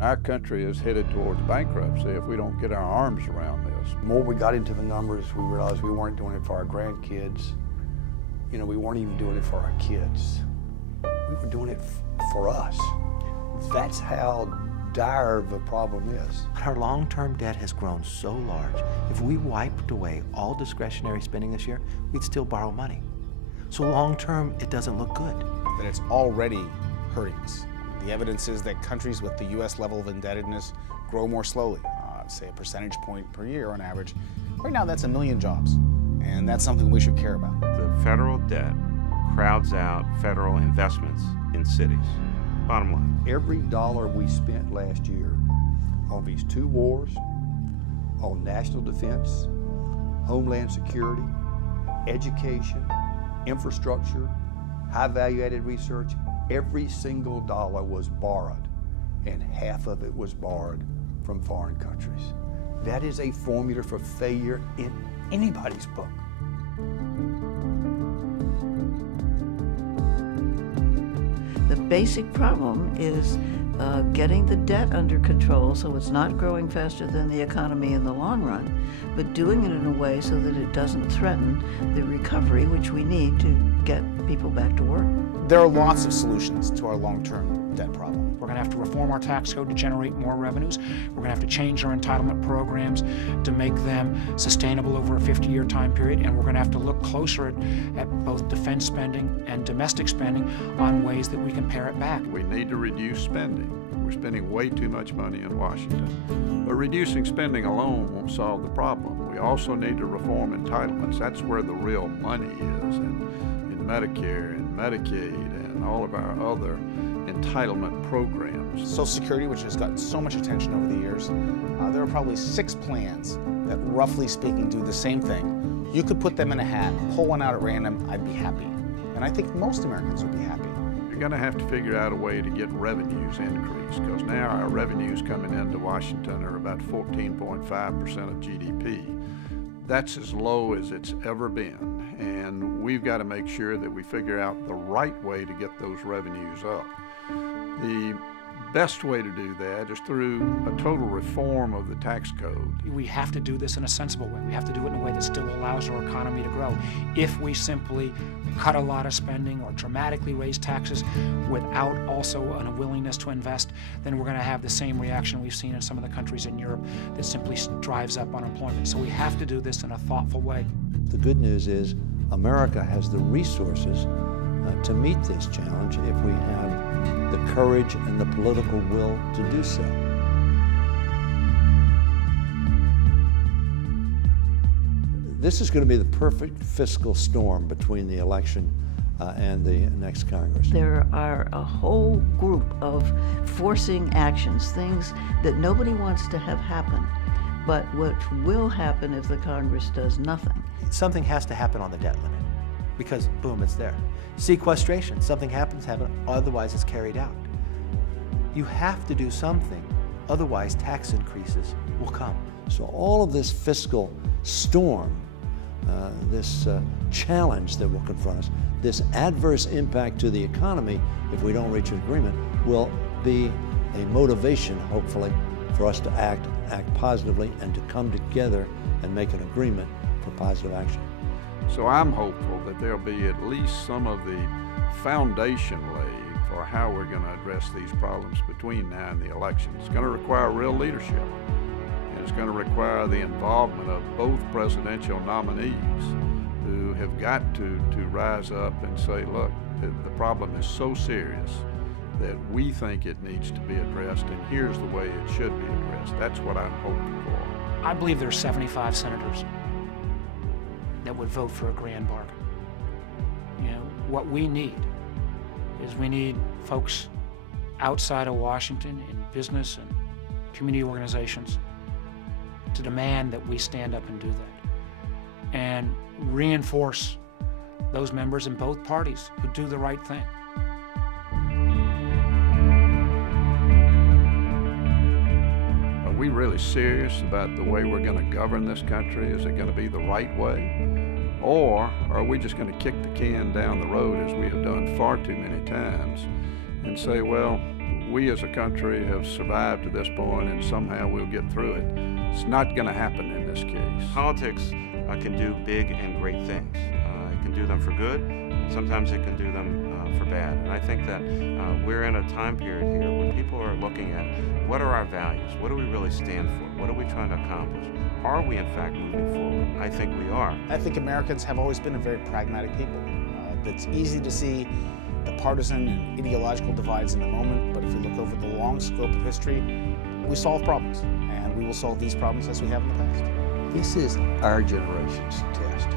Our country is headed towards bankruptcy if we don't get our arms around this. The more we got into the numbers, we realized we weren't doing it for our grandkids. You know, we weren't even doing it for our kids. We were doing it for us. That's how dire of a problem is. Our long-term debt has grown so large, if we wiped away all discretionary spending this year, we'd still borrow money. So long-term, it doesn't look good. That it's already hurting us. The evidence is that countries with the U.S. level of indebtedness grow more slowly, say a percentage point per year on average. Right now, that's 1 million jobs, and that's something we should care about. The federal debt crowds out federal investments in cities. Bottom line. Every dollar we spent last year on these 2 wars, on national defense, homeland security, education, infrastructure, high value-added research, every single dollar was borrowed, and half of it was borrowed from foreign countries. That is a formula for failure in anybody's book. The basic problem is getting the debt under control so it's not growing faster than the economy in the long run, but doing it in a way so that it doesn't threaten the recovery which we need to get people back to work. There are lots of solutions to our long-term debt problem. We're going to have to reform our tax code to generate more revenues. We're going to have to change our entitlement programs to make them sustainable over a 50-year time period, and we're going to have to look closer at both defense spending and domestic spending on ways that we can pare it back. We need to reduce spending. We're spending way too much money in Washington. But reducing spending alone won't solve the problem. We also need to reform entitlements. That's where the real money is, in Medicare and Medicaid and all of our other entitlement programs. Social Security, which has gotten so much attention over the years, there are probably 6 plans that, roughly speaking, do the same thing. You could put them in a hat, pull one out at random, I'd be happy. And I think most Americans would be happy. You're going to have to figure out a way to get revenues increased, because now our revenues coming into Washington are about 14.5% of GDP. That's as low as it's ever been, and we've got to make sure that we figure out the right way to get those revenues up. The best way to do that is through a total reform of the tax code. We have to do this in a sensible way. We have to do it in a way that still allows our economy to grow. If we simply cut a lot of spending or dramatically raise taxes without also a willingness to invest, then we're going to have the same reaction we've seen in some of the countries in Europe that simply drives up unemployment. So we have to do this in a thoughtful way. The good news is America has the resources to meet this challenge if we have the courage and the political will to do so. This is going to be the perfect fiscal storm between the election and the next Congress. There are a whole group of forcing actions, things that nobody wants to have happen, but which will happen if the Congress does nothing. Something has to happen on the debt limit, because boom, it's there. Sequestration, something happens, otherwise it's carried out. You have to do something, otherwise tax increases will come. So all of this fiscal storm, this challenge that will confront us, this adverse impact to the economy if we don't reach an agreement, will be a motivation, hopefully, for us to act positively and to come together and make an agreement for positive action. So I'm hopeful that there'll be at least some of the foundation laid for how we're going to address these problems between now and the election. It's going to require real leadership, and it's going to require the involvement of both presidential nominees who have got to rise up and say, look, the problem is so serious that we think it needs to be addressed, and here's the way it should be addressed. That's what I'm hoping for. I believe there are 75 senators that would vote for a grand bargain. You know, what we need is we need folks outside of Washington in business and community organizations to demand that we stand up and do that and reinforce those members in both parties who do the right thing. Are we really serious about the way we're going to govern this country? Is it going to be the right way? Or are we just going to kick the can down the road, as we have done far too many times, and say, well, we as a country have survived to this point and somehow we'll get through it. It's not going to happen in this case. Politics can do big and great things. It can do them for good. Sometimes it can do them for bad. And I think that we're in a time period here where people are looking at what are our values? What do we really stand for? What are we trying to accomplish? Are we in fact moving forward? I think we are. I think Americans have always been a very pragmatic people. It's easy to see the partisan and ideological divides in the moment, but if you look over the long scope of history, we solve problems, and we will solve these problems as we have in the past. This is our generation's test.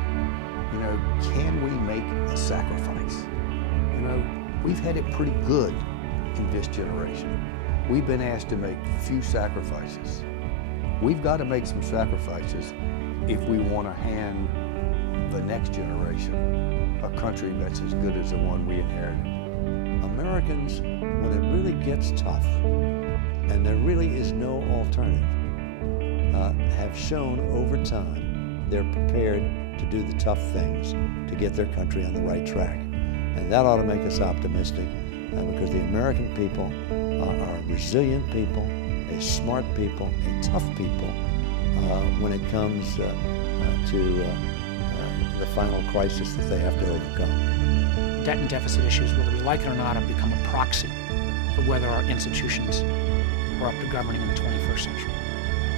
You know, can we make a sacrifice? You know, we've had it pretty good in this generation. We've been asked to make few sacrifices. We've got to make some sacrifices if we want to hand the next generation a country that's as good as the one we inherited. Americans, when it really gets tough, and there really is no alternative, have shown over time they're prepared to do the tough things to get their country on the right track. And that ought to make us optimistic because the American people are resilient people, a smart people, a tough people when it comes to the final crisis that they have to overcome. Debt and deficit issues, whether we like it or not, have become a proxy for whether our institutions are up to governing in the 21st century.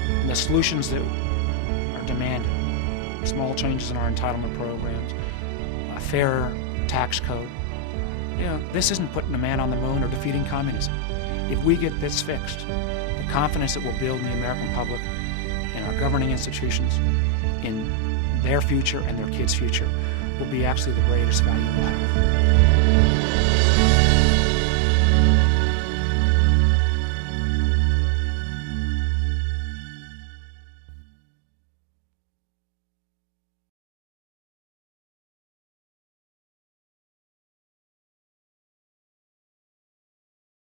And the solutions that are demanded, small changes in our entitlement programs, a fairer tax code, you know, this isn't putting a man on the moon or defeating communism. If we get this fixed, the confidence that we'll build in the American public and our governing institutions in their future and their kids' future will be absolutely the greatest value we'll have.